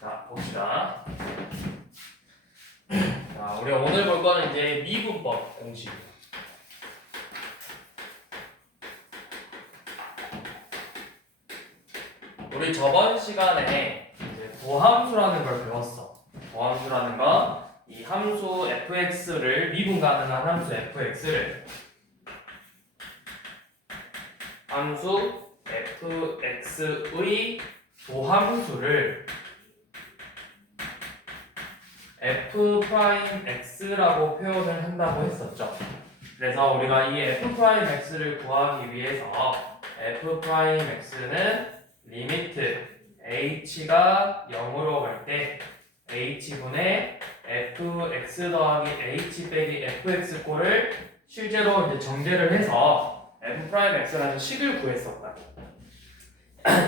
자, 봅시다. 자, 우리 오늘 볼 거는 이제 미분법 공식이에요. 우리 저번 시간에 이제 도함수라는 걸 배웠어. 도함수라는 거, 이 함수 fx를 미분 가능한 함수 fx를 함수 fx의 도함수를 f'x라고 표현을 한다고 했었죠. 그래서 우리가 이 f'x를 구하기 위해서 f'x는 리미트 h가 0으로 갈 때 h분의 fx 더하기 h 빼기 fx꼴을 실제로 이제 정제를 해서 f'x라는 식을 구했었다.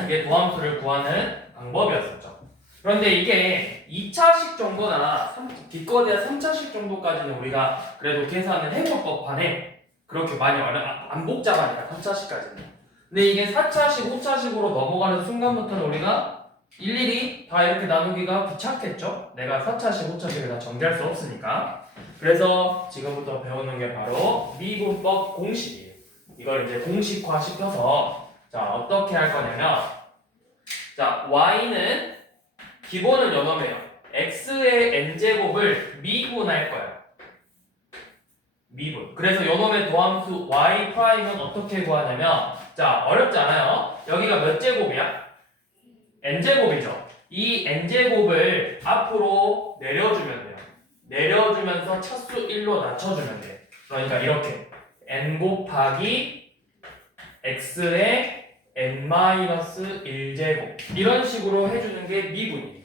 이게 도함수를 구하는 방법이었었죠. 그런데 이게 2차식 정도나 기껏해야 3차식 정도까지는 우리가 그래도 계산을 해볼 법하네. 그렇게 많이 안 복잡하니까 3차식까지는. 근데 이게 4차식, 5차식으로 넘어가는 순간부터는 우리가 일일이 다 이렇게 나누기가 귀찮겠죠? 내가 4차식, 5차식을 다 정리할 수 없으니까. 그래서 지금부터 배우는 게 바로 미분법 공식이에요. 이걸 이제 공식화 시켜서 자, 어떻게 할 거냐면 자, y는 기본은 요놈이에요. x의 n제곱을 미분할 거예요. 미분. 그래서 요놈의 도함수 y'은 어떻게 구하냐면 자, 어렵지 않아요. 여기가 몇 제곱이야? n제곱이죠. 이 n제곱을 앞으로 내려주면 돼요. 내려주면서 차수 1로 낮춰주면 돼요. 그러니까 이렇게 n 곱하기 x의 n-1제곱 이런 식으로 해주는 게 미분이에요.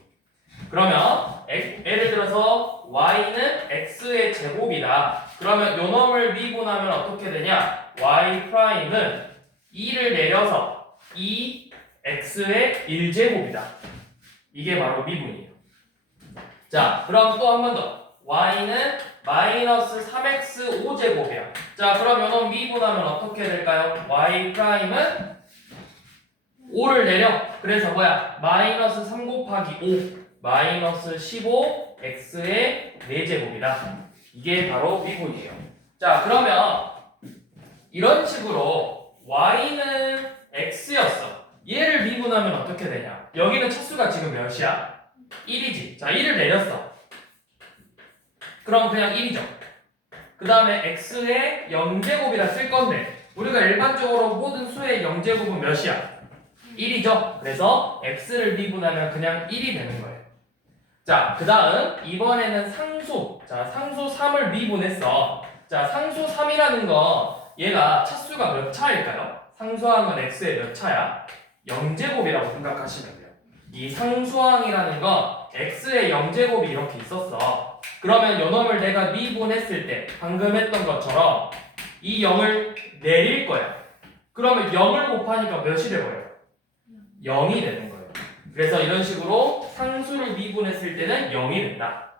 그러면 예를 들어서 y는 x의 제곱이다. 그러면 요 놈을 미분하면 어떻게 되냐? y'은 2를 내려서 2x의 1제곱이다. 이게 바로 미분이에요. 자, 그럼 또 한 번 더. y는 마이너스 3x 5제곱이야. 자, 그럼 요 놈 미분하면 어떻게 될까요? y'은 5를 내려. 그래서 뭐야? 마이너스 3 곱하기 5 마이너스 15 x의 4제곱이다. 이게 바로 미분이에요. 자, 그러면 이런 식으로 y는 x였어. 얘를 미분하면 어떻게 되냐? 여기는 차수가 지금 몇이야? 1이지. 자, 1을 내렸어. 그럼 그냥 1이죠. 그 다음에 x의 0제곱이라 쓸 건데 우리가 일반적으로 모든 수의 0제곱은 몇이야? 1이죠. 그래서 x를 미분하면 그냥 1이 되는 거예요. 자, 그 다음 이번에는 상수. 자, 상수 3을 미분했어. 자, 상수 3이라는 거 얘가 차수가 몇 차일까요? 상수항은 x의 몇 차야? 0제곱이라고 생각하시면 돼요. 이 상수항이라는 거 x의 0제곱이 이렇게 있었어. 그러면 요 놈을 내가 미분했을 때 방금 했던 것처럼 이 0을 내릴 거야. 그러면 0을 곱하니까 몇이 돼버려요? 0이 되는 거예요. 그래서 이런 식으로 상수를 미분했을 때는 0이 된다.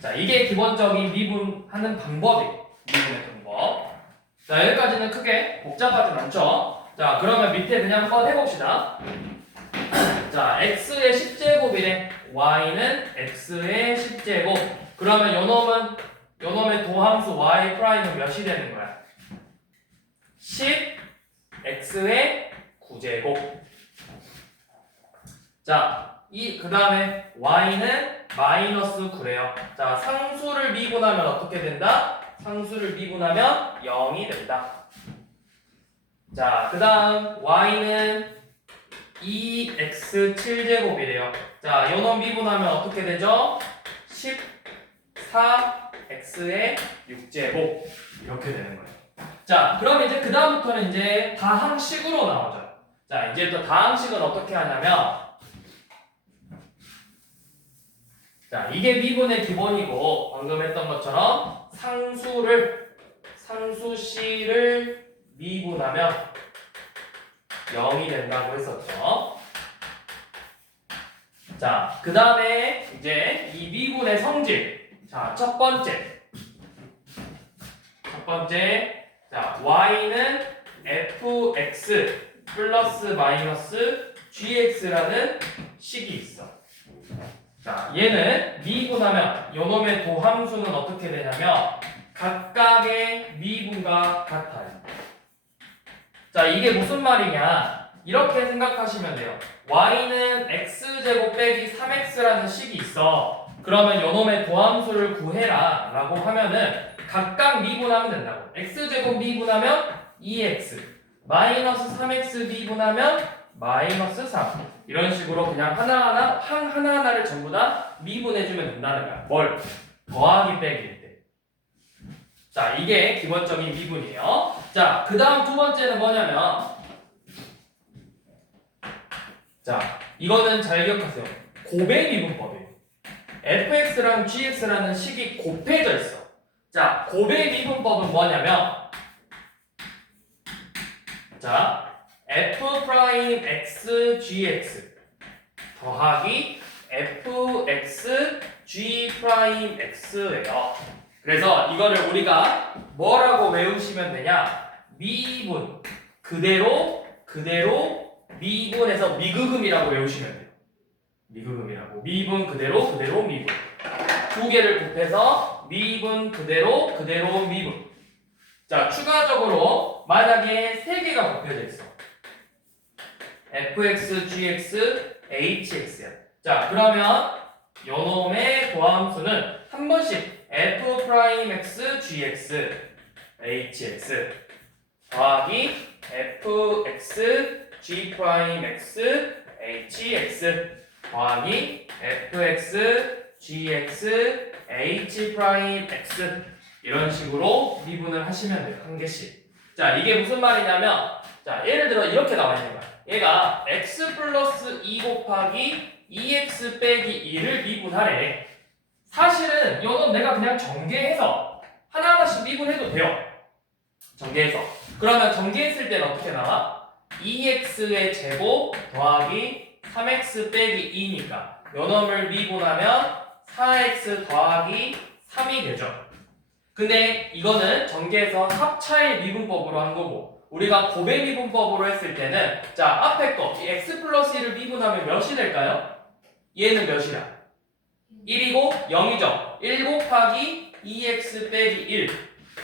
자, 이게 기본적인 미분하는 방법이에요. 미분의 방법. 자, 여기까지는 크게 복잡하진 않죠? 자, 그러면 밑에 그냥 한번 해봅시다. 자, x의 10제곱이래. y는 x의 10제곱. 그러면 요놈의 도함수 y'은 몇이 되는 거야? 10 x의 9제곱. 자, 그 다음에 y는 마이너스 9래요. 자, 상수를 미분하면 어떻게 된다? 상수를 미분하면 0이 된다. 자, 그 다음 y는 2x7제곱이래요. 자, 요놈 미분하면 어떻게 되죠? 14x의 6제곱 이렇게 되는 거예요. 자, 그럼 이제 그 다음부터는 이제 다항식으로 나오죠. 자, 이제부터 다항식은 어떻게 하냐면 자, 이게 미분의 기본이고 방금 했던 것처럼 상수 C를 미분하면 0이 된다고 했었죠. 자, 그 다음에 이제 이 미분의 성질. 자, 첫 번째. 자, y는 fx 플러스 마이너스 gx라는 식이 있어. 얘는 미분하면 요놈의 도함수는 어떻게 되냐면 각각의 미분과 같아요. 자, 이게 무슨 말이냐? 이렇게 생각하시면 돼요. y는 x제곱 빼기 3x라는 식이 있어. 그러면 요놈의 도함수를 구해라 라고 하면은 각각 미분하면 된다고. x제곱 미분하면 2x, 마이너스 3x 미분하면 마이너스 3. 이런 식으로 그냥 하나하나를 전부 다 미분해주면 된다는 거야. 뭘? 더하기 빼기일 때. 자, 이게 기본적인 미분이에요. 자, 그 다음 두 번째는 뭐냐면, 자, 이거는 잘 기억하세요. 곱의 미분법이에요. fx랑 gx라는 식이 곱해져 있어. 자, 곱의 미분법은 뭐냐면, 자, f'x gx 더하기 fx g'x예요. 그래서 이거를 우리가 뭐라고 외우시면 되냐? 미분 그대로 미분해서 미그금이라고 외우시면 돼요. 미그금이라고. 미분 그대로 미분. 두 개를 곱해서 미분 그대로 미분. 자, 추가적으로 만약에 세 개가 곱해져 있어. fx, gx, hx야. 자, 그러면 요놈의 도함수는 한 번씩 f'x, gx, hx 더하기 fx, g'x, hx 더하기 fx, gx, h'x 이런 식으로 미분을 하시면 돼요. 한 개씩. 자, 이게 무슨 말이냐면, 자, 예를 들어 이렇게 나와 있는 거야. 얘가 x 플러스 2 곱하기 2x 빼기 2를 미분하래. 사실은 이건 내가 그냥 전개해서 하나하나씩 미분해도 돼요. 전개해서. 그러면 전개했을 때는 어떻게 나와? 2x의 제곱 더하기 3x 빼기 2니까 요 놈을 미분하면 4x 더하기 3이 되죠. 근데 이거는 전개해서 합차의 미분법으로 한 거고, 우리가 곱의 미분법으로 했을 때는, 자, 앞에 거 이 x 플러스 1을 미분하면 몇이 될까요? 얘는 몇이야? 1이고 0이죠. 1 곱하기 2x 빼기 1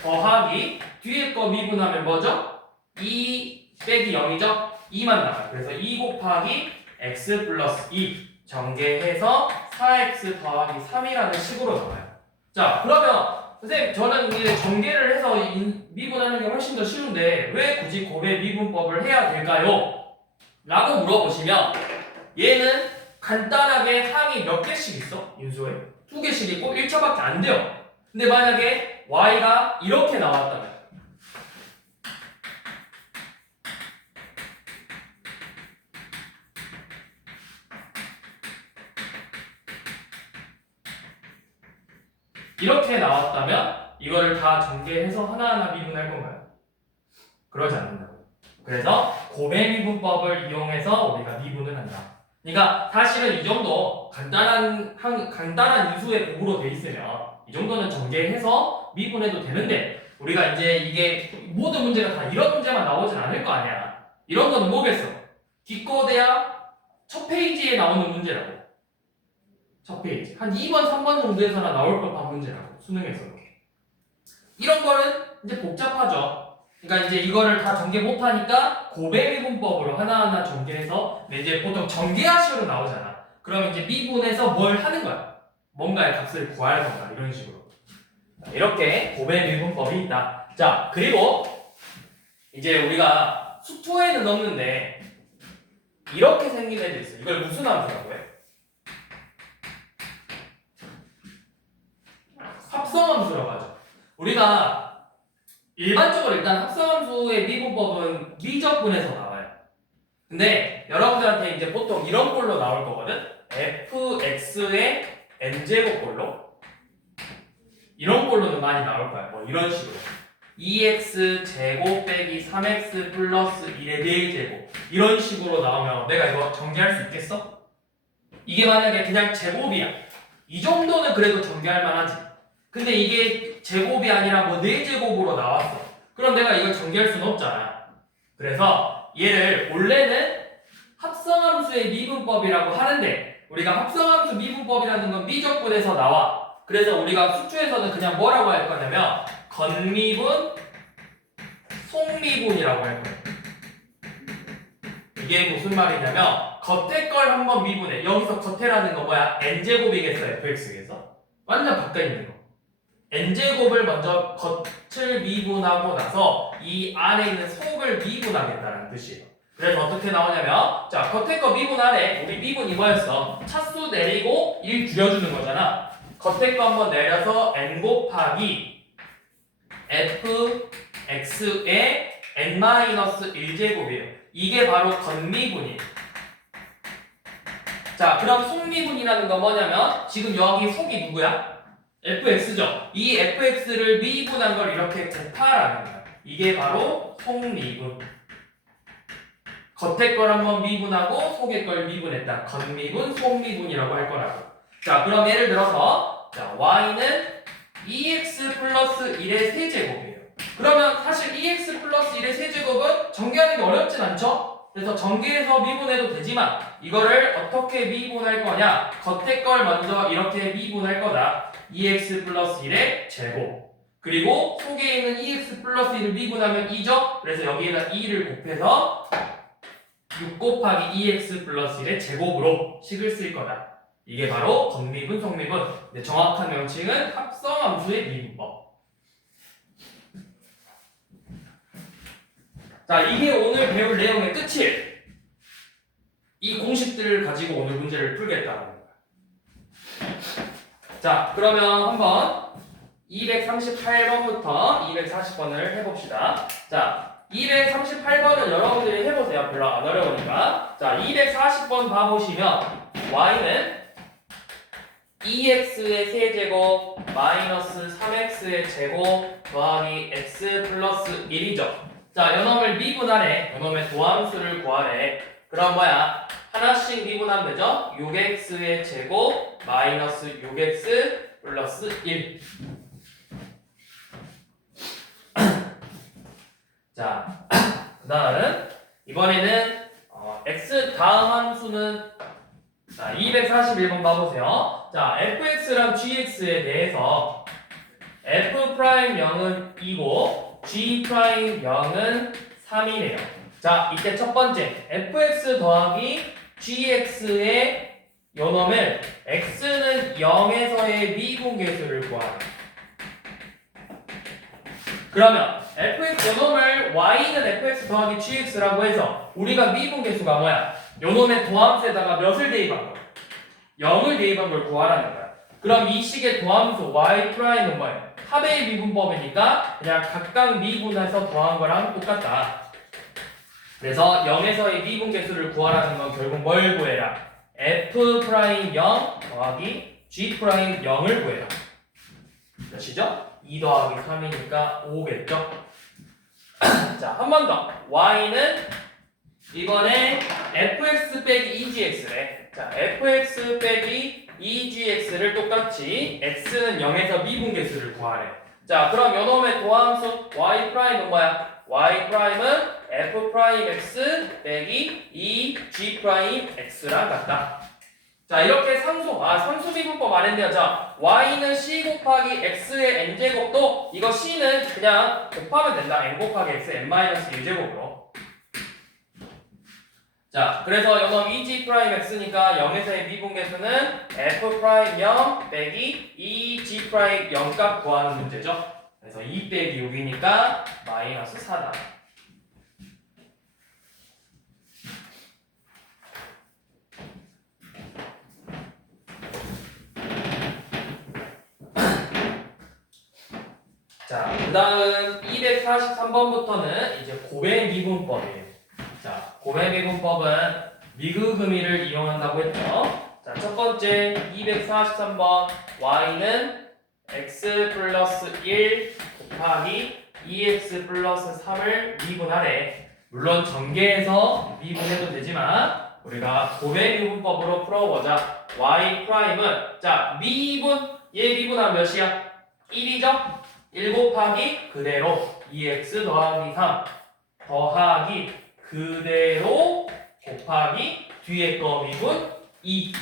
더하기 뒤에 거 미분하면 뭐죠? 2 빼기 0이죠? 2만 나와요. 그래서 2 곱하기 x 플러스 2 전개해서 4x 더하기 3이라는 식으로 나와요. 자, 그러면 선생님, 저는 이제 전개를 해서 미분하는 게 훨씬 더 쉬운데 왜 굳이 곱의 미분법을 해야 될까요? 라고 물어보시면, 얘는 간단하게 항이 몇 개씩 있어? 인수에 2개씩 있고 1차밖에 안 돼요. 근데 만약에 y가 이렇게 나왔다면, 이렇게 나왔다면 이거를 다 전개해서 하나하나 미분할 건가요? 그러지 않는다고. 그래서 곱의 미분법을 이용해서 우리가 미분을 한다. 그러니까 사실은 이 정도 간단한 인수의 곱으로 돼 있으면 이 정도는 전개해서 미분해도 되는데, 우리가 이제 이게 모든 문제가 다 이런 문제만 나오진 않을 거 아니야. 이런 거는 뭐겠어? 기껏해야 첫 페이지에 나오는 문제라고. 첫 페이지. 한 2번, 3번 정도에서나 나올 법한 문제라고. 수능에서. 이런 거는 이제 복잡하죠. 그러니까 이제 이거를 다 전개 못하니까 곱의 미분법으로 하나하나 전개해서 이제 보통 전개하식으로 나오잖아. 그럼 이제 미분해서 뭘 하는 거야? 뭔가의 값을 구할 건가. 이런 식으로. 이렇게 곱의 미분법이 있다. 자, 그리고 이제 우리가 수토에는 없는데 이렇게 생긴 애들 있어. 이걸 무슨 함수라고 해? 합성함수라고 하죠. 우리가 일반적으로 일단 합성함수의 미분법은 미적분해서 나와요. 근데 여러분들한테 이제 보통 이런 꼴로 나올 거거든. fx의 n제곱꼴로 이런 꼴로는 많이 나올 거야. 뭐 이런 식으로 2x 제곱 빼기 3x 플러스 1의 4제곱 이런 식으로 나오면 내가 이거 전개할 수 있겠어? 이게 만약에 그냥 제곱이야. 이 정도는 그래도 전개할 만하지. 근데 이게 제곱이 아니라 뭐 4제곱으로 나왔어. 그럼 내가 이걸 전개할 수는 없잖아. 그래서 얘를 원래는 합성함수의 미분법이라고 하는데 우리가 합성함수 미분법이라는 건 미적분에서 나와. 그래서 우리가 수투에서는 그냥 뭐라고 할 거냐면 겉미분, 속미분이라고 할 거예요. 이게 무슨 말이냐면 겉에 걸 한번 미분해. 여기서 겉에라는 거 뭐야? n제곱이겠어, fx에서? 완전 바깥에 있는 거. n제곱을 먼저 겉을 미분하고 나서 이 안에 있는 속을 미분하겠다는 뜻이에요. 그래서 어떻게 나오냐면 자, 겉에 거 미분하래. 우리 미분이 뭐였어? 차수 내리고 1 줄여주는 거잖아. 겉에 거 한번 내려서 n 곱하기 fx의 n-1제곱이에요. 이게 바로 겉미분이에요. 자, 그럼 속미분이라는 건 뭐냐면 지금 여기 속이 누구야? fx죠. 이 fx를 미분한 걸 이렇게 곱하라는 거야. 이게 바로 속미분. 겉에 걸 한번 미분하고 속의 걸 미분했다. 겉미분, 속미분이라고 할 거라고. 자, 그럼 예를 들어서 자, y는 2x 플러스 1의 세제곱이에요. 그러면 사실 2x 플러스 1의 세제곱은 전개하는 게 어렵진 않죠? 그래서 전개해서 미분해도 되지만 이거를 어떻게 미분할 거냐? 겉에 걸 먼저 이렇게 미분할 거다. 2x 플러스 1의 제곱. 그리고 속에 있는 2x 플러스 1을 미분하면 2죠? 그래서 여기에다 2를 곱해서 6 곱하기 2x 플러스 1의 제곱으로 식을 쓸 거다. 이게 바로 겉미분, 속미분. 근데 정확한 명칭은 합성함수의 미분법. 자, 이게 오늘 배울 내용의 끝이에요. 이 공식들을 가지고 오늘 문제를 풀겠다는 거야. 자, 그러면 한번 238번부터 240번을 해봅시다. 자, 238번은 여러분들이 해보세요. 별로 안 어려우니까. 자, 240번 봐보시면 y는 2x의 세제곱 마이너스 3x의 제곱 더하기 x 플러스 1이죠. 자, 요놈을 미분하래. 요놈의 도함수를 구하래. 그럼 뭐야? 하나씩 미분하면 되죠? 6x의 제곱 마이너스 6x 플러스 1. 자, 그 다음은 이번에는 x 다음 함수는 자, 241번 봐보세요. 자, fx랑 gx에 대해서 f'0은 2고 g'0은 3이네요. 자, 이때 첫 번째 fx 더하기 gx의 요놈을 x는 0에서의 미분계수를 구하라. 그러면 fx 요놈을 y는 fx 더하기 gx라고 해서 우리가 미분계수가 뭐야? 요놈의 도함수에다가 몇을 대입한 거야? 0을 대입한 걸 구하라는 거야. 그럼 이 식의 도함수 y''은 뭐야? 합의 미분법이니까 그냥 각각 미분해서 더한 거랑 똑같다. 그래서 0에서의 미분계수를 구하라는 건 결국 뭘 구해라? f'0 더하기 g'0을 구해라. 몇이죠? 2 더하기 3이니까 5겠죠? 자, 한 번 더. y는 이번에 fx 빼기 2gx래. 자, fx 빼기 2gx를 똑같이 x는 0에서 미분계수를 구하래. 자, 그럼 요놈의 도함수 y'은 뭐야? y'은 f'x 빼기 2g'x랑 같다. 자, 이렇게 상수 미분법 안 했네요. 자, y는 c 곱하기 x의 n제곱도 이거 c는 그냥 곱하면 된다. n 곱하기 x n-1제곱으로. 자, 그래서 요놈 2g'x니까 0에서의 미분계수는 f'0 빼기 2g'0 값 구하는 문제죠. 그래서 2 빼기 6이니까 마이너스 4다. 자, 그 다음 243번부터는 이제 고배 미분법이에요. 자, 고배 미분법은 미그금이를 이용한다고 했죠. 자, 첫 번째 243번 y는 x 플러스 1 곱하기 2x 플러스 3을 미분하래. 물론 전개해서 미분해도 되지만 우리가 고배 미분법으로 풀어보자. y 프라임은 자, 얘 미분하면 몇이야? 1이죠? 1 곱하기 그대로 2x 더하기 3 더하기 그대로 곱하기 뒤에 거 미분 2.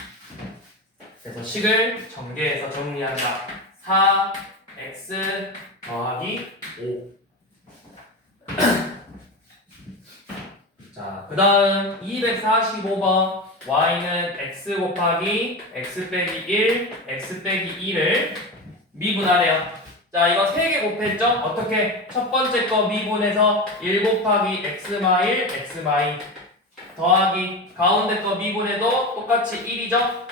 그래서 식을 전개해서 정리한다. 4x 더하기 5. 자, 그 다음 245번 y는 x 곱하기 x 빼기 1, x 빼기 2를 미분하래요. 자, 이거 3개 곱했죠? 어떻게? 첫 번째 거 미분해서 1 곱하기 x마 1, x마 2 더하기 가운데 거 미분해도 똑같이 1이죠?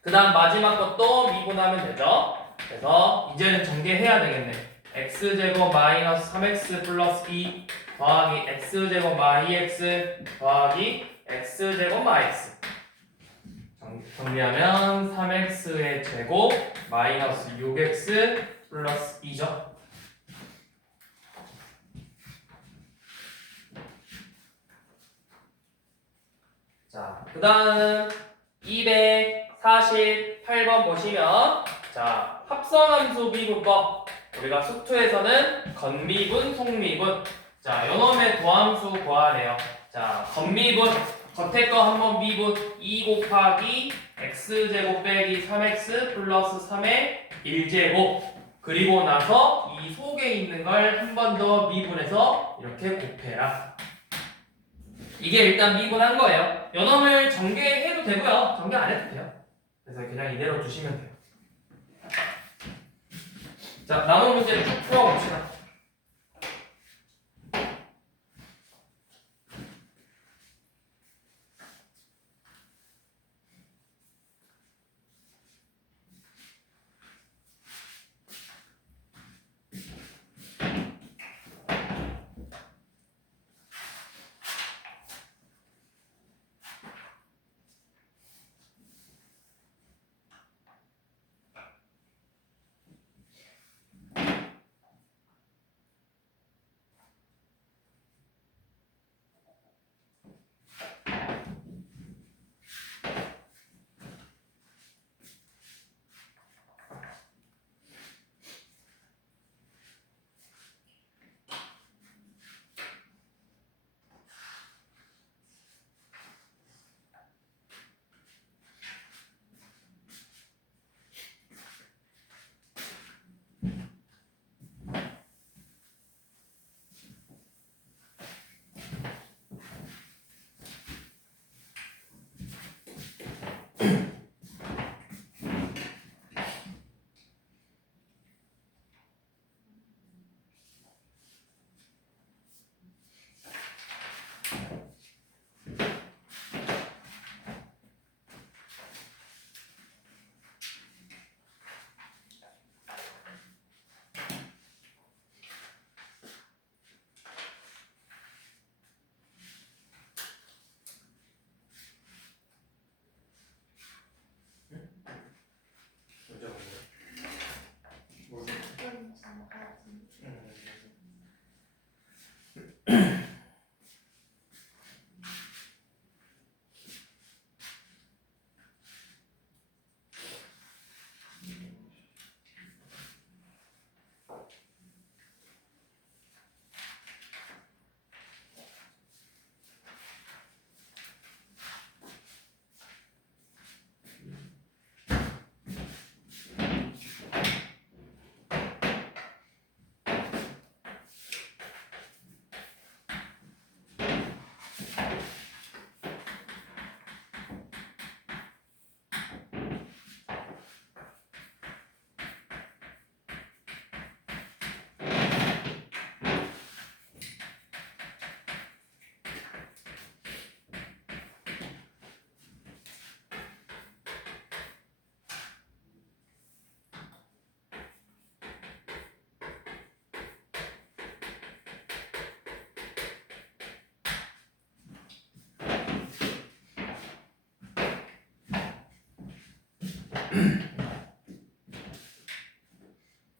그 다음 마지막 것도 미분하면 되죠? 그래서 이제는 전개해야 되겠네. x제곱 마이너스 3x 플러스 2 더하기 x제곱 마이 x 더하기 x제곱 마이 x. 정리하면 3x의 제곱 마이너스 6x 플러스 2죠. 자, 그 다음 248번 보시면 자, 합성함수 미분법. 우리가 수투에서는 건미분, 속미분. 자, 요놈의 도함수 구하래요. 자, 건미분 겉에 거 한번 미분 2 곱하기 x제곱 빼기 3x 플러스 3의 1제곱. 그리고 나서 이 속에 있는 걸 한 번 더 미분해서 이렇게 곱해라. 이게 일단 미분한 거예요. 요놈을 전개해도 되고요. 전개 안 해도 돼요. 그래서 그냥 이대로 두시면 돼요. 자, 남은 문제를 쭉 풀어봅시다.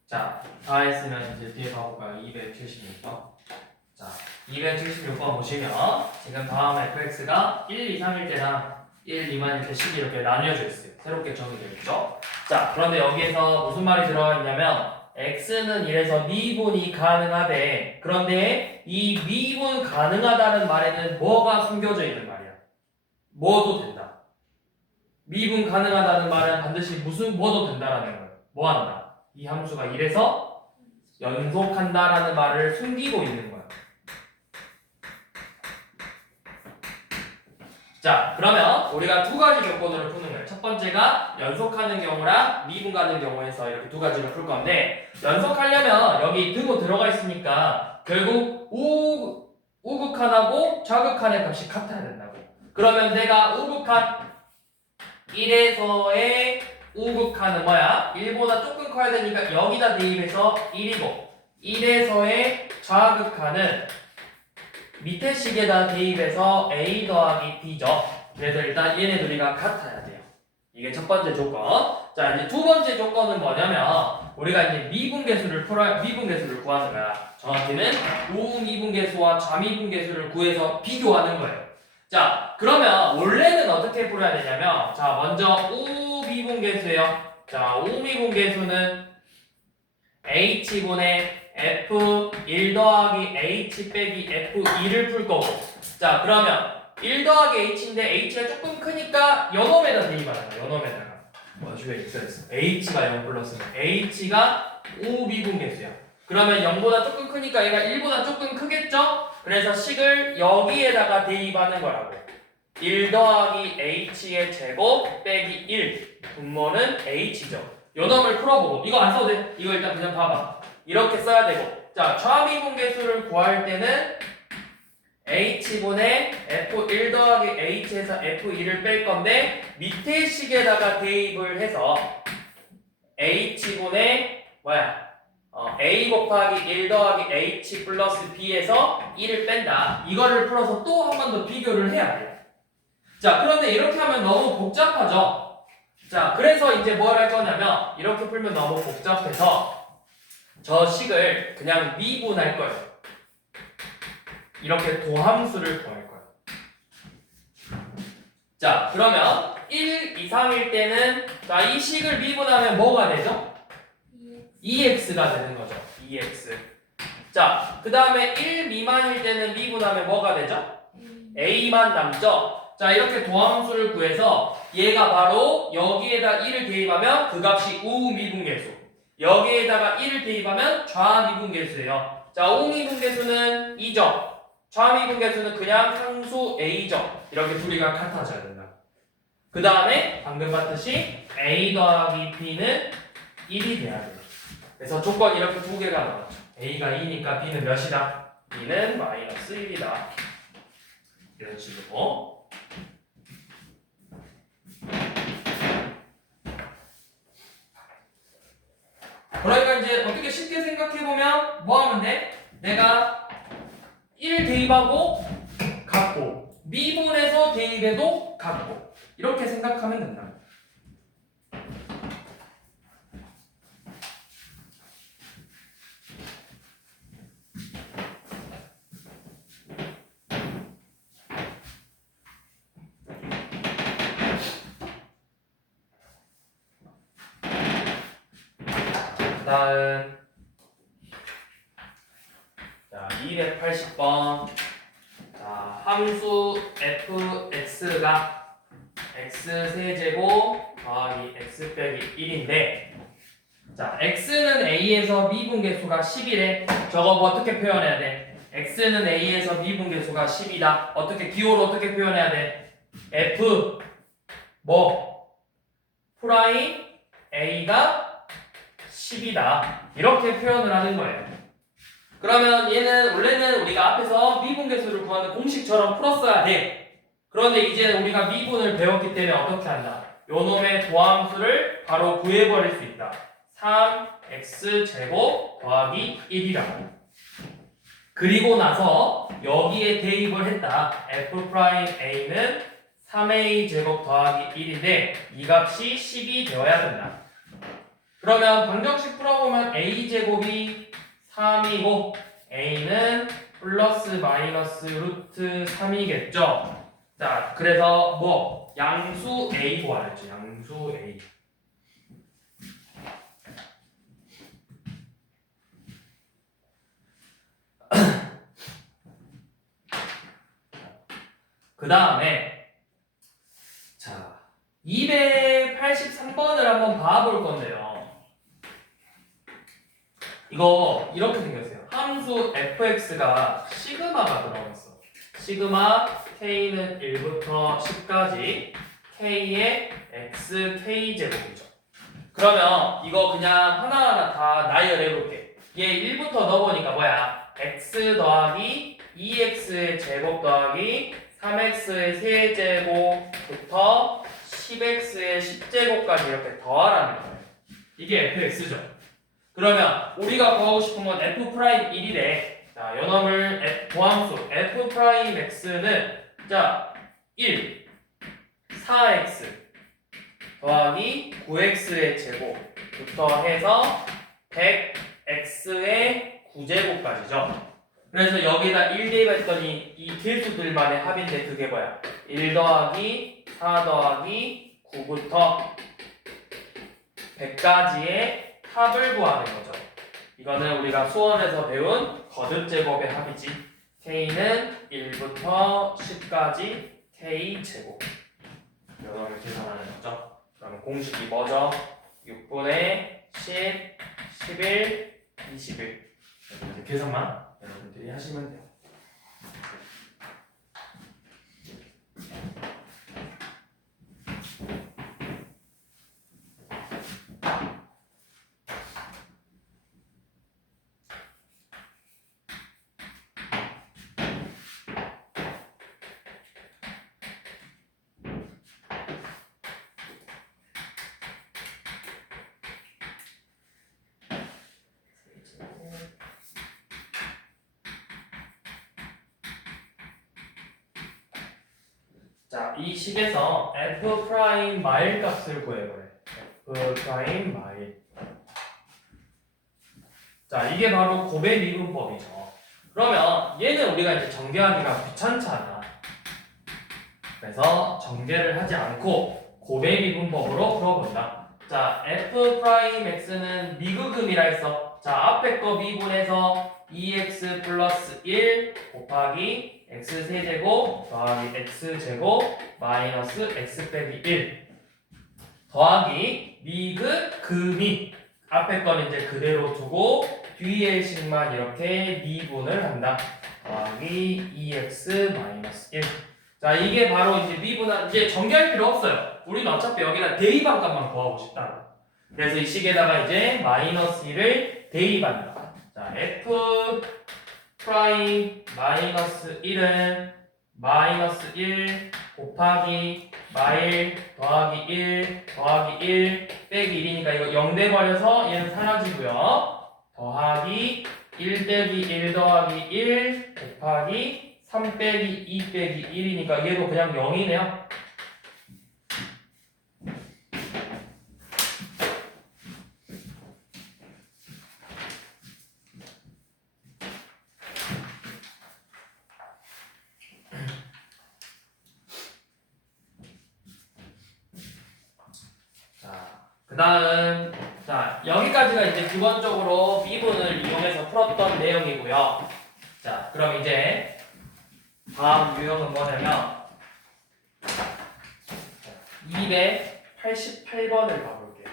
자, 다 했으면 이제 뒤에 가볼까요? 276번. 자, 276번 보시면 지금 다음 fx가 1, 2, 3일 때랑 1, 2만일 때 10이 이렇게 나뉘어져 있어요. 새롭게 정의되어 있죠. 자, 그런데 여기에서 무슨 말이 들어가 있냐면 x는 이래서 미분이 가능하대. 그런데 이 미분 가능하다는 말에는 뭐가 숨겨져 있는 말이야? 뭐도 된다. 미분 가능하다는 말은 반드시 무슨 뭐도 된다라는 거예요. 뭐 한다? 이 함수가 1에서 연속한다라는 말을 숨기고 있는 거예요. 자, 그러면 우리가 두 가지 조건으로 푸는 거예요. 첫 번째가 연속하는 경우랑 미분 가는 경우에서 이렇게 두 가지를 풀 건데, 연속하려면 여기 등호 들어가 있으니까 결국 우극한하고 좌극한의 값이 같아야 된다고. 그러면 내가 우극한 1에서의 우극한은 뭐야? 1보다 조금 커야 되니까 여기다 대입해서 1이고, 1에서의 좌극한은 밑에 식에다 대입해서 a 더하기 b죠. 그래서 일단 얘네 둘이가 같아야 돼요. 이게 첫 번째 조건. 자, 이제 두 번째 조건은 뭐냐면 우리가 이제 미분계수를 구하는 거야. 정확히는 우미분계수와 좌미분계수를 구해서 비교하는 거예요. 자, 그러면 원래는 어떻게 풀어야 되냐면, 자, 먼저 우미분계수예요. 자, 우미분계수는 h분의 f1 더하기 h 빼기 f2를 풀 거고, 자, 그러면 1 더하기 h인데 h가 조금 크니까 요놈에다 대입하는 거야. 요놈에다가 주변에 있어야겠어. h가 0 플러스면 h가 우미분계수야. 그러면 0보다 조금 크니까 얘가 1보다 조금 크겠죠? 그래서 식을 여기에다가 대입하는 거라고. 1 더하기 h의 제곱 빼기 1 분모는 h죠. 요놈을 풀어보고, 이거 안 써도 돼. 이거 일단 그냥 봐봐. 이렇게 써야 되고, 자, 좌미분계수를 구할 때는 h분의 f1 더하기 h에서 f2를 뺄 건데, 밑에 식에다가 대입을 해서 h분의 a 곱하기 1 더하기 h 플러스 b에서 1을 뺀다. 이거를 풀어서 또 한 번 더 비교를 해야 돼요. 자, 그런데 이렇게 하면 너무 복잡하죠? 자, 그래서 이제 뭘 할 거냐면, 이렇게 풀면 너무 복잡해서 저 식을 그냥 미분할 거예요. 이렇게 도함수를 구할 거예요. 자, 그러면 1 이상일 때는, 자, 이 식을 미분하면 뭐가 되죠? 2x가 되는 거죠. 2x. 자, 그 다음에 1 미만일 때는 미분하면 뭐가 되죠? a만 남죠? 자, 이렇게 도함수를 구해서 얘가 바로 여기에다 1을 대입하면 그 값이 우미분계수, 여기에다가 1을 대입하면 좌미분계수예요. 자, 우미분계수는 2죠. 좌미분계수는 그냥 상수 a죠. 이렇게 둘이가 같아져야 된다. 그 다음에 방금 봤듯이 a 더하기 b는 1이 돼야 돼요. 그래서 조건이 이렇게 두 개가 나왔죠. a가 2니까 b는 몇이다? b는 마이너스 1이다. 이런 식으로. 그러니까 이제 어떻게 쉽게 생각해보면 뭐 하면 돼? 내가 1 대입하고 같고, 미분해서 대입해도 같고, 이렇게 생각하면 된다. 다음, 자, 280번. 자, 함수 fx가 x 세제곱 더하기 x 빼기 1인데, 자, x는 a에서 미분계수가 10이래. 저거 뭐 어떻게 표현해야 돼? x는 a에서 미분계수가 10이다. 어떻게, 기호로 어떻게 표현해야 돼? f 뭐 프라임 a가 10이다. 이렇게 표현을 하는 거예요. 그러면 얘는 원래는 우리가 앞에서 미분계수를 구하는 공식처럼 풀었어야 돼. 그런데 이제 우리가 미분을 배웠기 때문에 어떻게 한다? 요놈의 도함수를 바로 구해버릴 수 있다. 3x제곱 더하기 1이라고. 그리고 나서 여기에 대입을 했다. f'a는 3a제곱 더하기 1인데 이 값이 10이 되어야 된다. 그러면 방정식 풀어보면 a제곱이 3이고 a는 플러스 마이너스 루트 3이겠죠. 자, 그래서 뭐 양수 a 구하랬죠. 양수 a. 그 다음에 자, 283번을 한번 봐볼 건데요. 이거 이렇게 생겼어요. 함수 fx가 시그마가 들어가 있어. 시그마 k는 1부터 10까지 k의 xk 제곱이죠. 그러면 이거 그냥 하나하나 다 나열해볼게. 얘 1부터 넣어보니까 뭐야? x 더하기 2x의 제곱 더하기 3x의 세제곱부터 10x의 10제곱까지 이렇게 더하라는 거예요. 이게 fx죠. 그러면 우리가 구하고 싶은 건 f'1이래. 자, 요놈을 보함수 f'x는 자 1, 4x 더하기 9x의 제곱부터 해서 100x의 9제곱까지죠. 그래서 여기다 1 대입했더니 이 개수들만의 합인데 그게 뭐야? 1 더하기 4 더하기 9부터 100까지의 합을 구하는 거죠. 이거는 우리가 수원에서 배운 거듭제곱의 합이지. k는 1부터 10까지 k제곱. 이거를 계산하는 거죠. 그럼 공식이 뭐죠? 6분의 10, 11, 21. 이렇게 계산만 여러분들이 하시면 돼요. 자, 이 식에서 f 프라임 마일 값을 구해보래. f 프라임 마일. 자, 이게 바로 고배 미분법이죠. 그러면 얘는 우리가 이제 전개하기가 귀찮잖아. 그래서 전개를 하지 않고 고배 미분법으로 풀어본다. 자, f 프라임 x는 미극음이라 했어. 자, 앞에 거 미분해서 2x 플러스 1 곱하기 x 세제곱 더하기 x 제곱 마이너스 x 빼기 1 더하기 미극 금이 앞에 거는 이제 그대로 두고 뒤에 식만 이렇게 미분을 한다. 더하기 2x 마이너스 1. 자, 이게 바로 이제 미분한 이제 전개할 필요 없어요. 우리는 어차피 여기다 대입한 값만 구하고 싶다. 그래서 이 식에다가 이제 마이너스 1을 대입한다. 자, f 프라임 마이너스 1은 마이너스 1 곱하기 마일 더하기 1 더하기 1 빼기 1이니까 이거 0 돼버려서 얘는 사라지고요. 더하기 1 빼기 1 더하기 1 곱하기 3 빼기 2 빼기 1이니까 얘도 그냥 0이네요. 그 다음, 자, 여기까지가 이제 기본적으로 미분을 이용해서 풀었던 내용이고요. 자, 그럼 이제 다음 유형은 뭐냐면 288번을 봐볼게요.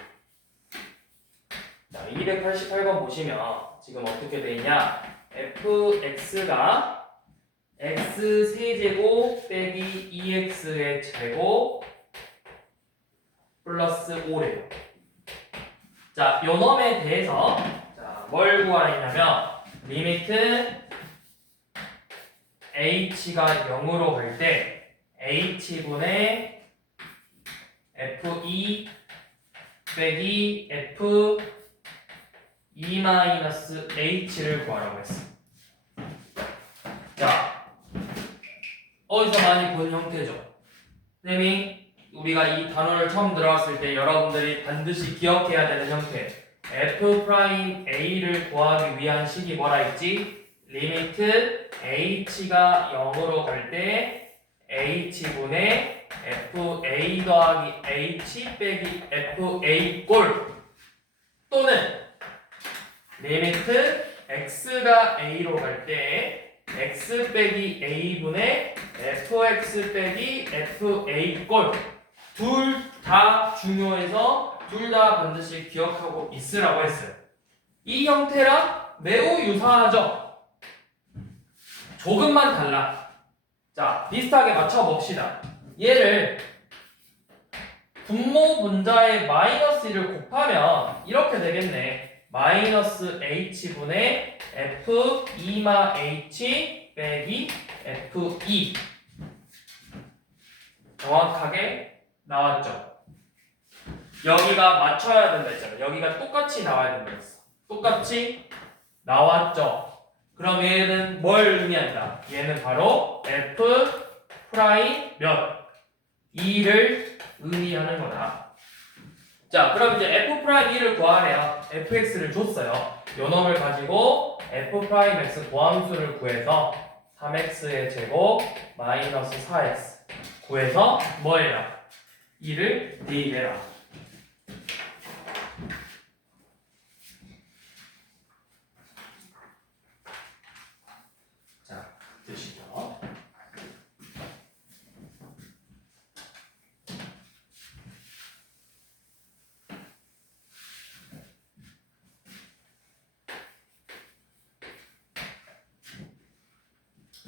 자, 288번 보시면 지금 어떻게 돼 있냐? fx가 x 세제곱 빼기 2x의 제곱 플러스 5래요. 자, 요 놈에 대해서 자, 뭘 구하냐면 리미트 h가 0으로 갈 때 h분의 f2 빼기 f2-h를 구하라고 했어. 자, 어디서 많이 본 형태죠? 선생님이 우리가 이 단어를 처음 들어왔을 때 여러분들이 반드시 기억해야 되는 형태 f'a를 구하기 위한 식이 뭐라 했지? 리미트 h가 0으로 갈 때 h분의 fa 더하기 h 빼기 fa 꼴 또는 리미트 x가 a로 갈 때 x 빼기 a분의 fx 빼기 fa 꼴 둘 다 중요해서 둘 다 반드시 기억하고 있으라고 했어요. 이 형태랑 매우 유사하죠? 조금만 달라. 자, 비슷하게 맞춰봅시다. 얘를 분모 분자의 마이너스 1을 곱하면 이렇게 되겠네. 마이너스 h분의 f 2마 h 빼기 f2 정확하게 나왔죠? 여기가 맞춰야 된다 했잖아. 여기가 똑같이 나와야 된다 했어. 똑같이 나왔죠? 그럼 얘는 뭘 의미한다? 얘는 바로 f 프라임 몇? 2를 의미하는 거다. 자, 그럼 이제 f 프라임 2를 구하래요. fx를 줬어요. 요 놈을 가지고 f 프라임 x 고함수를 구해서 3x의 제곱 마이너스 4x 구해서 뭐 해라? 2를 대입해라. 자, 드시죠.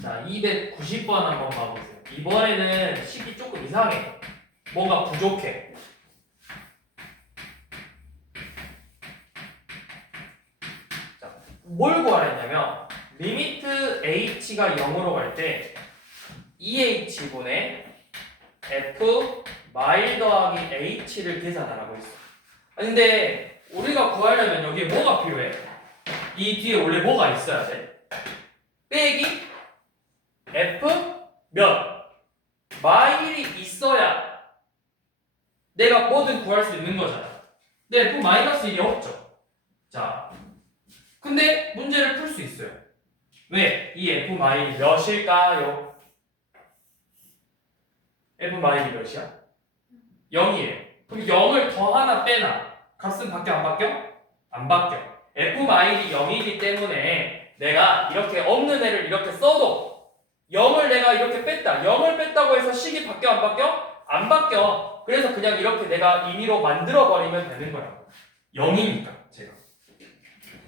자, 290번 한번 봐보세요. 이번에는 식이 조금 이상해. 뭔가 부족해. 자, 뭘 구하랬냐면 리미트 h가 0으로 갈 때 2h분의 f 마일 더하기 h를 계산하라고 했어. 근데 우리가 구하려면 여기에 뭐가 필요해? 이 뒤에 원래 뭐가 있어야 돼? 빼기 f 몇? 마일이 있어야 내가 뭐든 구할 수 있는 거잖아. 근데 f 마이너스 1이 없죠. 자, 근데 문제를 풀 수 있어요. 왜? 이 f 마일이 몇일까요? f 마일이 몇이야? 0이에요. 그럼 0을 더 하나 빼나? 값은 바뀌어 안 바뀌어? 안 바뀌어. f 마일이 0이기 때문에 내가 이렇게 없는 애를 이렇게 써도 0을 내가 이렇게 뺐다. 0을 뺐다고 해서 식이 바뀌어 안 바뀌어? 안 바뀌어. 그래서 그냥 이렇게 내가 임의로 만들어버리면 되는 거야. 0이니까 제가.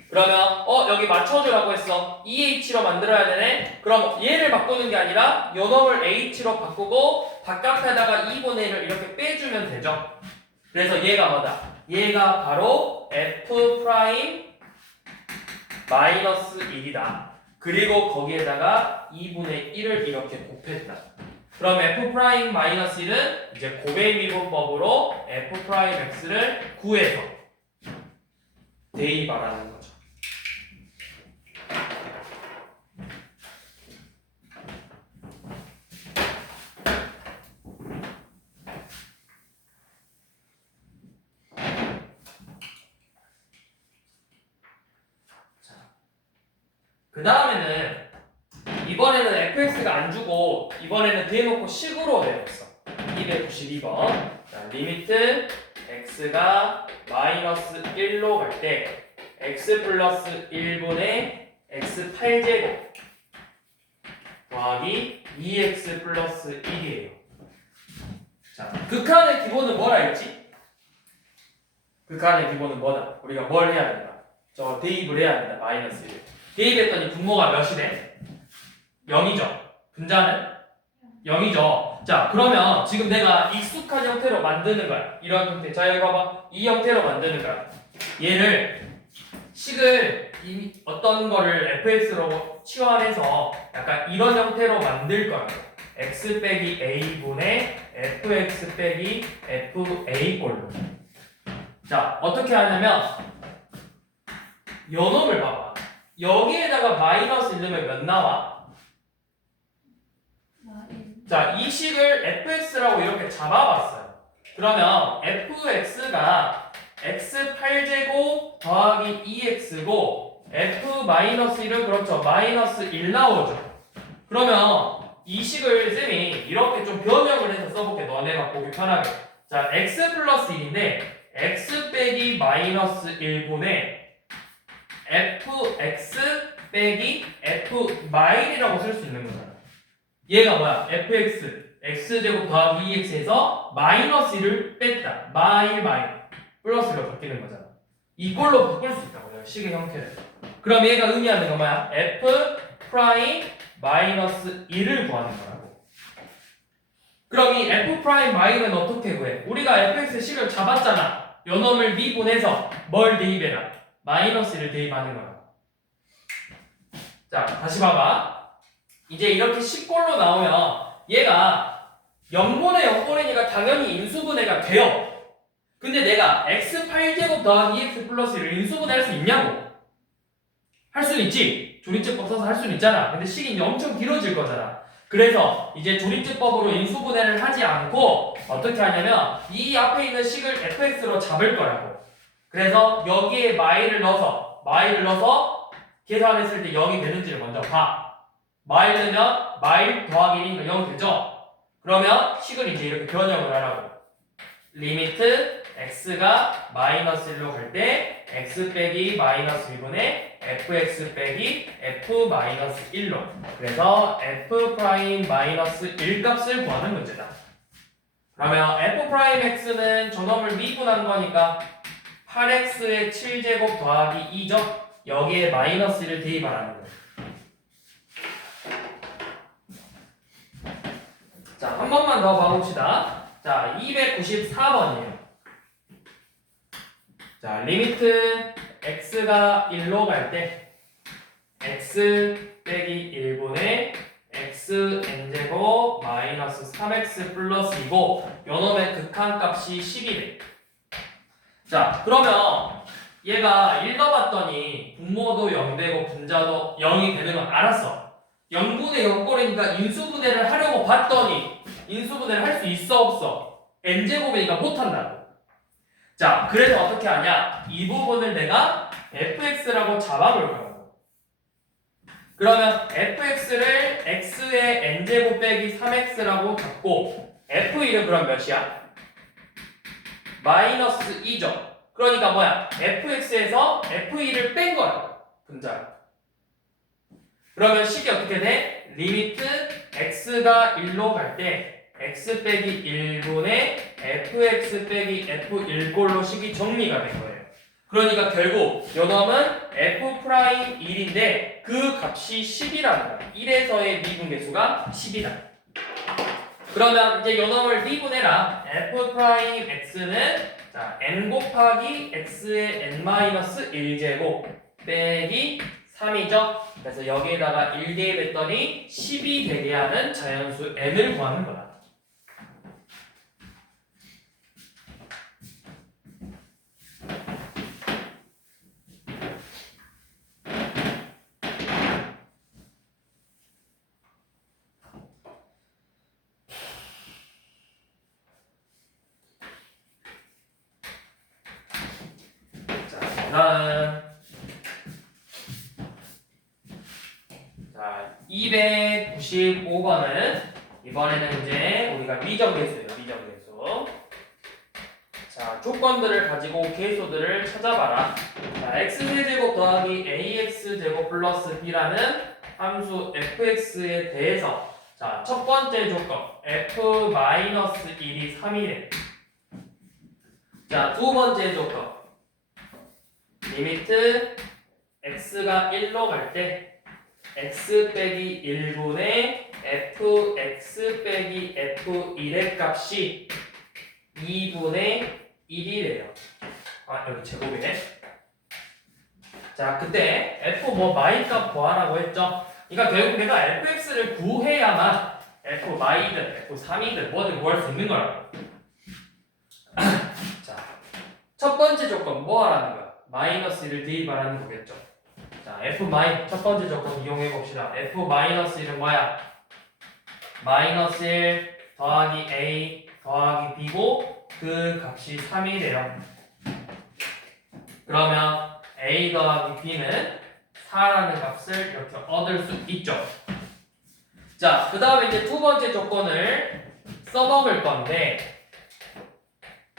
그러면 여기 맞춰주라고 했어. 2h로 만들어야 되네. 그럼 얘를 바꾸는 게 아니라 요 놈을 h로 바꾸고 바깥에다가 2분의 1을 이렇게 빼주면 되죠. 그래서 얘가 뭐다? 얘가 바로 f 프라임 마이너스 1이다. 그리고 거기에다가 2분의 1을 이렇게 곱했다. 그럼 f 프라임 마이너스 1은 이제 곱의 미분법으로 f 프라임 x를 구해서 대입하라는 거죠. 그 다음에는 이번에는 fx가 안 주고 이번에는 대놓고 식으로 내렸어. 292번. 자, 리미트 x가 마이너스 1로 갈 때 x 플러스 1분의 x 8제곱 더하기 2x 플러스 1이에요. 자, 극한의 기본은 뭐라 했지? 극한의 기본은 뭐다? 우리가 뭘 해야 된다? 저 대입을 해야 된다. 마이너스 1. 대입했더니 분모가 몇이 돼? 0이죠. 분자는 0이죠. 자, 그러면 지금 내가 익숙한 형태로 만드는 거야. 이런 형태. 자, 여기 봐봐. 이 형태로 만드는 거야. 얘를 식을 어떤 거를 fx로 치환해서 약간 이런 형태로 만들 거야. x 빼기 a분의 fx 빼기 fa 꼴로. 자, 어떻게 하냐면 요 놈을 봐봐. 여기에다가 마이너스 1 넣으면 몇 나와? 자, 이 식을 fx라고 이렇게 잡아봤어요. 그러면 fx가 x 8제곱 더하기 2x고 f-1은 그렇죠. 마이너스 1 나오죠. 그러면 이 식을 쌤이 이렇게 좀 변형을 해서 써볼게. 너네가 보기 편하게. 자, x 플러스 1인데 x 빼기 마이너스 1분의 fx 빼기 f 마일이라고 쓸 수 있는 거잖아. 얘가 뭐야? fx, x제곱 더하기 2x에서 마이너스 1을 뺐다. 마일 플러스로 바뀌는 거잖아. 이꼴로 바꿀 수 있다고요. 식의 형태를. 그럼 얘가 의미하는 건 뭐야? f 프라임 마이너스 1을 구하는 거라고. 그럼 이 f 프라임 마이는 어떻게 구해? 우리가 fx의 식을 잡았잖아. 요놈을 미분해서 뭘 대입해라? 마이너스 1을 대입하는 거야. 자, 다시 봐봐. 이제 이렇게 식꼴로 나오면 얘가 0분의 0분이니까 당연히 인수분해가 돼요. 근데 내가 x8제곱 더하기 2x 플러스 1을 인수분해할 수 있냐고? 할 수는 있지. 조리제법 써서 할 수는 있잖아. 근데 식이 엄청 길어질 거잖아. 그래서 이제 조리제법으로 인수분해를 하지 않고 어떻게 하냐면 이 앞에 있는 식을 fx로 잡을 거라고. 그래서 여기에 마이를 넣어서 계산했을 때 0이 되는지를 먼저 봐. 마일 넣으면 마일 더하기 1이니까 0 되죠? 그러면 식을 이제 이렇게 변형을 하라고. 리미트 x가 마이너스 1로 갈 때 x 빼기 마이너스 2분의 fx 빼기 f 마이너스 1로. 그래서 f 프라임 마이너스 1 값을 구하는 문제다. 그러면 f 프라임 x는 저놈을 미분한 거니까 8x의 7제곱 더하기 2죠? 여기에 마이너스 1을 대입하라는 거예요. 자, 한 번만 더 봐봅시다. 자, 294번이에요. 자, 리미트 x가 1로 갈 때 x 빼기 1분의 x n제곱 마이너스 3x 플러스 2고 요놈의 극한값이 10이래. 자, 그러면 얘가 1 넣어봤더니 분모도 0 되고 분자도 0이 되는 건 알았어. 0분의 0꼴이니까 인수분해를 하려고 봤더니 인수분해를 할 수 있어 없어? n제곱이니까 못한다고. 자, 그래서 어떻게 하냐? 이 부분을 내가 fx라고 잡아볼 거라고. 그러면 fx를 x의 n제곱 빼기 3x라고 잡고 f1은 그럼 몇이야? 마이너스 2죠. 그러니까 뭐야? fx에서 f1을 뺀 거야. 분자. 그러면 식이 어떻게 돼? 리미트 x가 1로 갈 때 x 빼기 1분의 fx 빼기 f1꼴로 식이 정리가 된 거예요. 그러니까 결국 요놈은 f 프라임 1인데 그 값이 10이라는 거야. 1에서의 미분계수가 10이다. 그러면 이제 요놈을 미분해라. f 프라임 x는 자, n 곱하기 x의 n-1제곱 빼기 3이죠. 그래서 여기에다가 1 대입했더니 10이 되게 하는 자연수 n을 구하는 거다. 다음. 자, 295번은 이번에는 이제 우리가 미정계수예요. 미정계수. 자, 조건들을 가지고 계수들을 찾아봐라. 자, x제곱 더하기 ax제곱 플러스 b라는 함수 fx에 대해서 자, 첫 번째 조건 f-1이 3이래. 자, 두 번째 조건 리미트 x가 1로 갈 때 x 빼기 1분의 fx 빼기 f1의 값이 2분의 1이래요. 아, 여기 제곱이네. 자, 그때 f 마이 값 구하라고 했죠. 그러니까 결국 내가 fx를 구해야만 f 마이든 f3이든 뭐든 구할 수 있는 거라고. 자, 첫 번째 조건 뭐 하라는 거야? 마이너스 1을 대입하라는 거겠죠. 자, f 마이 첫 번째 조건 이용해 봅시다. f 마이너스 1은 뭐야? 마이너스 1 더하기 a 더하기 b고 그 값이 3이래요. 그러면 a 더하기 b는 4라는 값을 이렇게 얻을 수 있죠. 자, 그 다음에 이제 두 번째 조건을 써먹을 건데,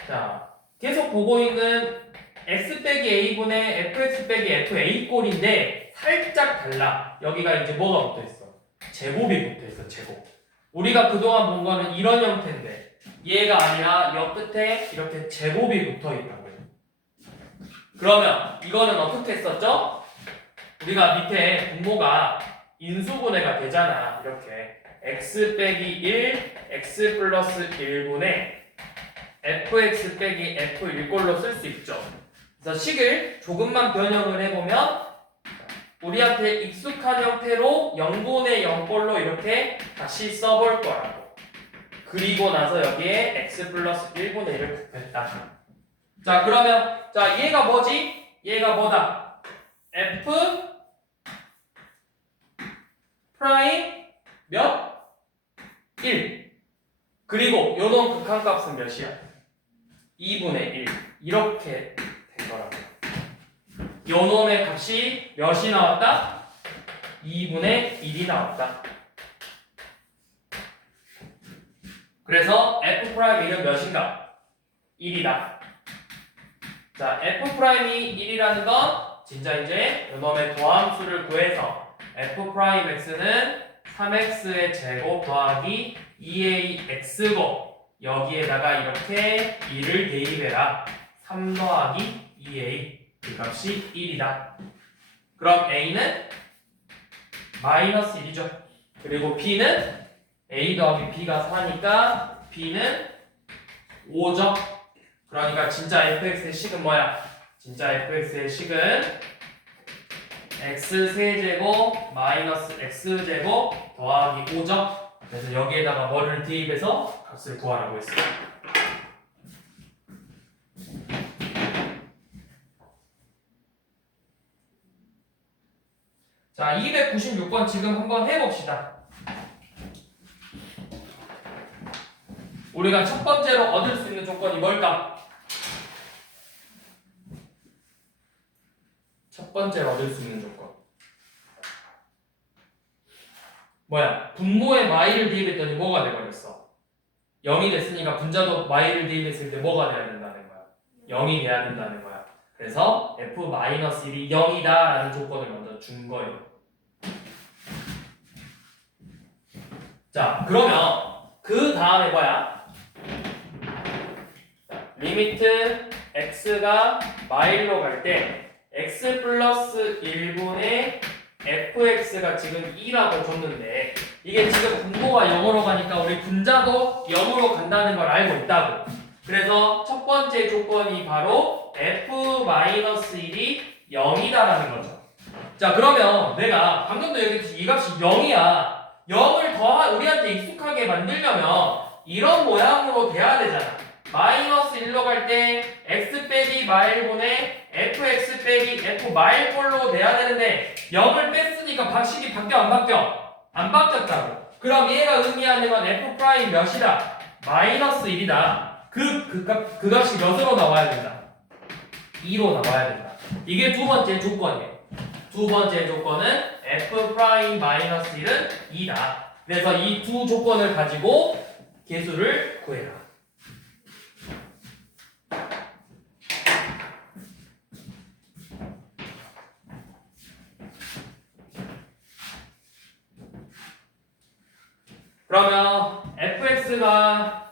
자, 계속 보고 있는 x 빼기 a분의 fx 빼기 fa 꼴인데 살짝 달라. 여기가 이제 뭐가 붙어있어? 제곱이 붙어있어. 제곱. 우리가 그동안 본 거는 이런 형태인데 얘가 아니라 옆 끝에 이렇게 제곱이 붙어 있다고요. 그러면 이거는 어떻게 썼죠? 우리가 밑에 분모가 인수분해가 되잖아. 이렇게 x 빼기 1, x 플러스 1분의 fx 빼기 f1꼴로 쓸 수 있죠. 그래서 식을 조금만 변형을 해보면 우리한테 익숙한 형태로 0분의 0꼴로 이렇게 다시 써볼 거라고. 그리고 나서 여기에 x 플러스 1분의 1을 곱했다. 자 그러면 자 얘가 뭐지? 얘가 뭐다? f 프라임 몇? 1. 그리고 요놈 극한값은 몇이야? 2분의 1. 이렇게 된 거라고. 요놈의 값이 몇이 나왔다? 2분의 1이 나왔다. 그래서 f 프라임 1은 몇인가? 1이다. 자, f 프라임이 1이라는 건 진짜 이제 요놈의 도함수를 구해서 f 프라임 x는 3x의 제곱 더하기 2ax고 여기에다가 이렇게 2를 대입해라. 3 더하기 2a 그 값이 1이다. 그럼 a는 마이너스 1이죠. 그리고 b는 a 더하기 b가 4니까 b는 5죠. 그러니까 진짜 fx의 식은 뭐야? 진짜 fx의 식은 x 세제곱 마이너스 x 제곱 더하기 5죠. 그래서 여기에다가 뭐를 대입해서 값을 구하라고 했어요. 자, 296번 지금 한번 해봅시다. 우리가 첫 번째로 얻을 수 있는 조건이 뭘까? 첫 번째로 얻을 수 있는 조건 뭐야? 분모에 마이를 대입했더니 뭐가 돼버렸어? 0이 됐으니까 분자도 마이를 대입했을 때 뭐가 돼야 된다는 거야? 0이 돼야 된다는 거야. 그래서 f-1이 0이다 라는 조건을 먼저 준 거예요. 자 그러면 그 다음에 뭐야? 리미트 x가 마일로 갈 때 x 플러스 1분의 fx가 지금 2라고 줬는데 이게 지금 분모가 0으로 가니까 우리 분자도 0으로 간다는 걸 알고 있다고. 그래서 첫 번째 조건이 바로 f-1이 0이다라는 거죠. 자 그러면 내가 방금도 얘기했듯이 이 값이 0이야. 0을 더 우리한테 익숙하게 만들려면 이런 모양으로 돼야 되잖아. 마이너스 1로 갈 때 x 빼기 마일분의 fx 빼기 f 마일꼴로 돼야 되는데 0을 뺐으니까 방식이 바뀌어 안 바뀌어? 안 바뀌었다고. 그럼 얘가 의미하는 건 f 프라임 몇이다? 마이너스 1이다. 그 값이 몇으로 나와야 된다? 2로 나와야 된다. 이게 두 번째 조건이에요. 두 번째 조건은 f 프라임 마이너스 1은 2다. 그래서 이 두 조건을 가지고 계수를 구해라. 그러면 fx가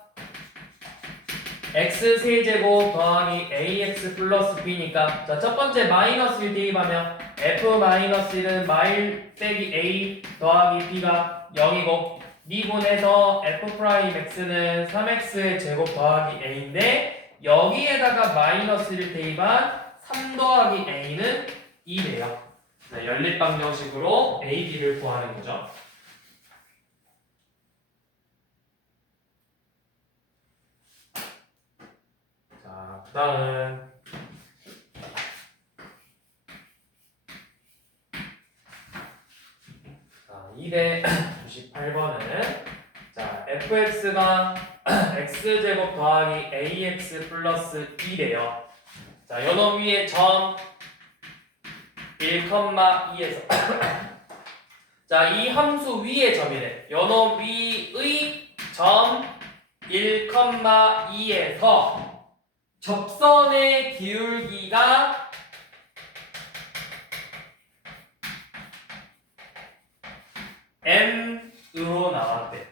x 세제곱 더하기 ax 플러스 b니까 자, 첫 번째 마이너스 1 대입하면 f 마이너스 1은 마일 빼기 a 더하기 b가 0이고 미분해서 f 프라임 x는 3x의 제곱 더하기 a인데 여기에다가 마이너스 1 대입한 3 더하기 a는 2래요. 네, 연립방정식으로 a, b를 구하는 거죠. 자, 그 다음은 자, 298번은 자, fx가 x제곱 더하기 ax 플러스 2래요. 자, 요놈 위에 점 1,2에서 자, 이 함수 위의 점이래. 요놈 위의 점 1,2에서 접선의 기울기가 m으로 나왔대.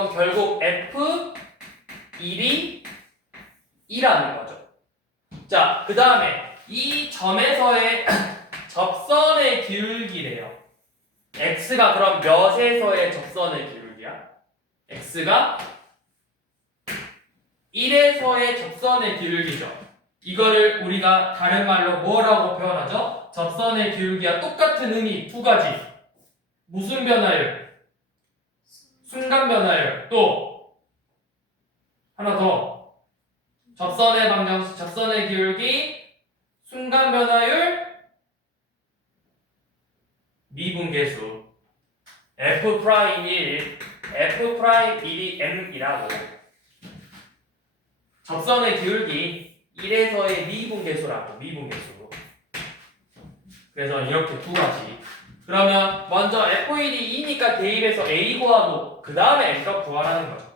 건 결국 F1이 2라는 거죠. 자, 그 다음에 이 점에서의 접선의 기울기래요. x가 그럼 몇에서의 접선의 기울기야? x가 1에서의 접선의 기울기죠. 이거를 우리가 다른 말로 뭐라고 표현하죠? 접선의 기울기와 똑같은 의미 두 가지. 무슨 변화율? 순간 변화율. 또 하나 더. 접선의 방정식, 접선의 기울기, 순간 변화율, 미분계수. F'1, F'1이 M이라고. 접선의 기울기 1에서의 미분계수라고, 미분계수. 그래서 이렇게 두 가지. 그러면 먼저 F1이 2니까 대입해서 A 구하고 그 다음에 M값 구하라는 거죠.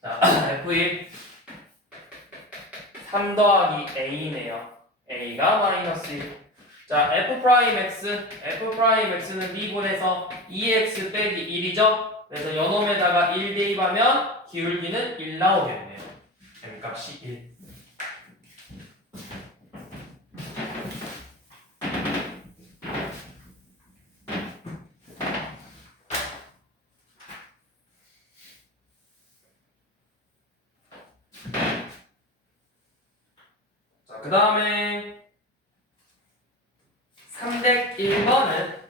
자, F1 3 더하기 A네요. A가 마이너스 1. 자, F'X는 미분해서 2x 빼기 1이죠? 그래서 요놈에다가 1 대입하면 기울기는 1 나오겠네요. M값이 1. 자, 그 다음에 301번은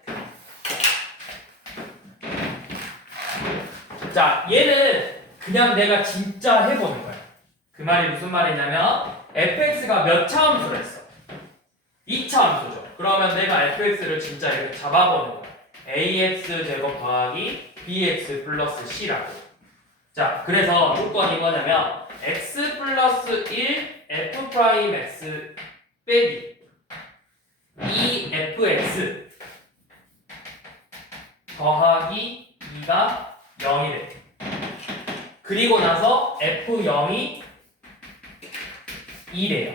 자, 얘는 그냥 내가 진짜 해보는 거야. 그 말이 무슨 말이냐면 fx가 몇 차 함수를 했어? 2차 함수죠. 그러면 내가 fx를 진짜 이렇게 잡아보는 거야. ax 제곱 더하기 bx 플러스 c라고. 자, 그래서 조건이 뭐냐면 x 플러스 1 f'x 빼기 2fx 더하기 2가 0이래. 그리고 나서 F0이 2래요.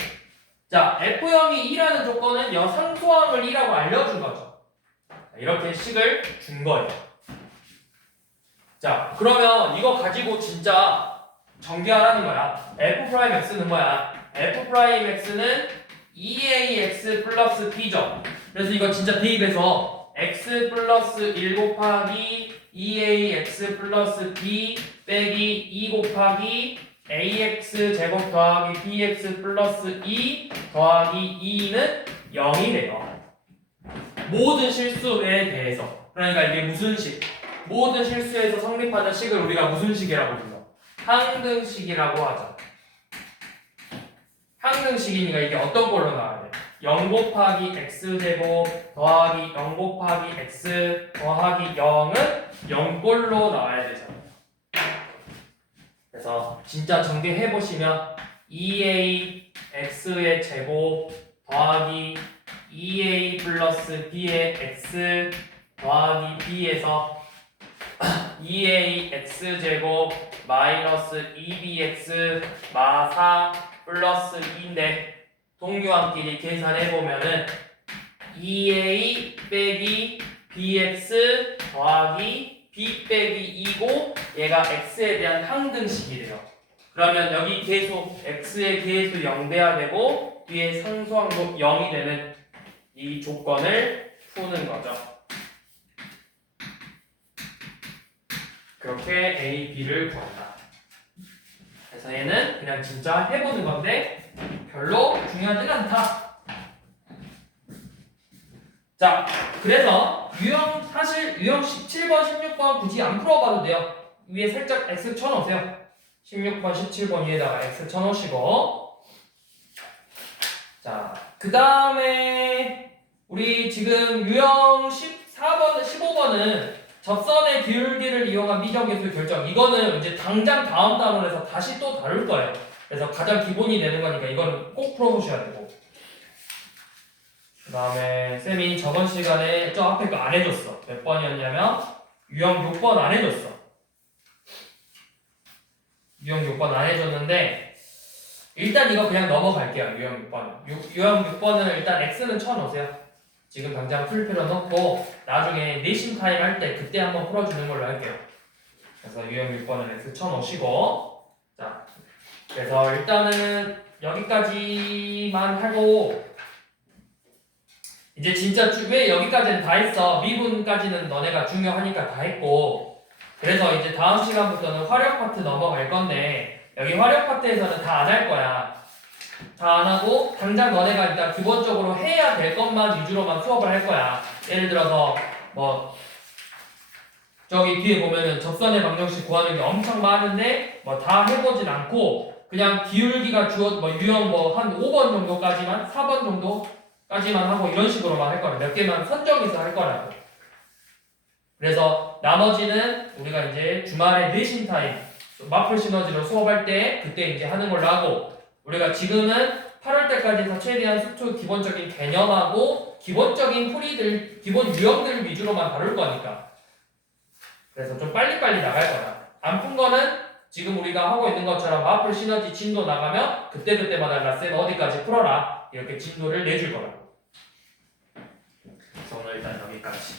자, F0이 2라는 조건은 여상수함을 2라고 알려준 거죠. 이렇게 식을 준 거예요. 자, 그러면 이거 가지고 진짜 전개하라는 거야. F'X는 뭐야? F'X는 2ax 플러스 b죠. 그래서 이거 진짜 대입해서 x 플러스 1 곱하기 2ax 플러스 b 빼기 2 곱하기 ax 제곱 더하기 bx 플러스 2 더하기 2는 0이래요. 모든 실수에 대해서. 그러니까 이게 무슨 식? 모든 실수에서 성립하는 식을 우리가 무슨 식이라고 불러? 항등식이라고 하죠. 항등식이니까 이게 어떤 걸로 나와야 돼? 0 곱하기 x제곱 더하기 0 곱하기 x 더하기 0은 0꼴로 나와야 되잖아요. 그래서 진짜 전개해보시면 2a x의 제곱 더하기 2a 플러스 b의 x 더하기 b에서 2a x제곱 마이너스 2bx 마 4 플러스 2인데 동류함끼리 계산해보면은 2a 빼기 bx 더하기 b 빼기 2고 얘가 x에 대한 항등식이래요. 그러면 여기 계속 x의 계수 0 돼야 되고 뒤에 상수항도 0이 되는 이 조건을 푸는 거죠. 그렇게 a, b를 구한다. 그래서 얘는 그냥 진짜 해보는 건데 별로 중요하진 않다. 자, 그래서 사실 유형 17번, 16번 굳이 안 풀어봐도 돼요. 위에 살짝 x 쳐놓으세요. 16번, 17번 위에다가 x 쳐놓으시고. 자, 그 다음에 우리 지금 유형 14번, 15번은 접선의 기울기를 이용한 미정계수 결정. 이거는 이제 당장 다음 단원에서 다시 또 다룰 거예요. 그래서 가장 기본이 되는 거니까 이거는 꼭 풀어보셔야 되고. 그 다음에 쌤이 저번 시간에 저 앞에 거 안 해줬어. 몇 번이었냐면 유형 6번 안 해줬어. 유형 6번 안 해줬는데 일단 이거 그냥 넘어갈게요. 유형 6번. 유형 6번은 일단 x는 쳐놓으세요. 지금 당장 풀 필요는 없고 나중에 내신 타임 할 때 그때 한번 풀어주는 걸로 할게요. 그래서 유형 6번은 x 쳐놓으시고 자 그래서 일단은 여기까지만 하고 이제 진짜 왜 여기까지는 다 했어. 미분까지는 너네가 중요하니까 다 했고 그래서 이제 다음 시간부터는 화력 파트 넘어갈 건데 여기 화력 파트에서는 다 안 할 거야. 다 안 하고 당장 너네가 일단 기본적으로 해야 될 것만 위주로만 수업을 할 거야. 예를 들어서 뭐 저기 뒤에 보면은 접선의 방정식 구하는 게 엄청 많은데 뭐 다 해보진 않고 그냥 기울기가 뭐 유형 뭐 한 5번 정도까지만 4번 정도까지만 하고 이런 식으로만 할 거야. 몇 개만 선정해서 할 거라고. 그래서 나머지는 우리가 이제 주말에 내신 타임 마플 시너지로 수업할 때 그때 이제 하는 걸로 하고 우리가 지금은 8월 때까지 최대한 수투 기본적인 개념하고 기본적인 풀이들 기본 유형들 위주로만 다룰 거니까 그래서 좀 빨리빨리 나갈 거다. 안 푼 거는 지금 우리가 하고 있는 것처럼 마플 시너지 진도 나가면 그때그때마다 라센 어디까지 풀어라 이렇게 진도를 내줄 거라고. 그래서 오늘 일단 여기까지.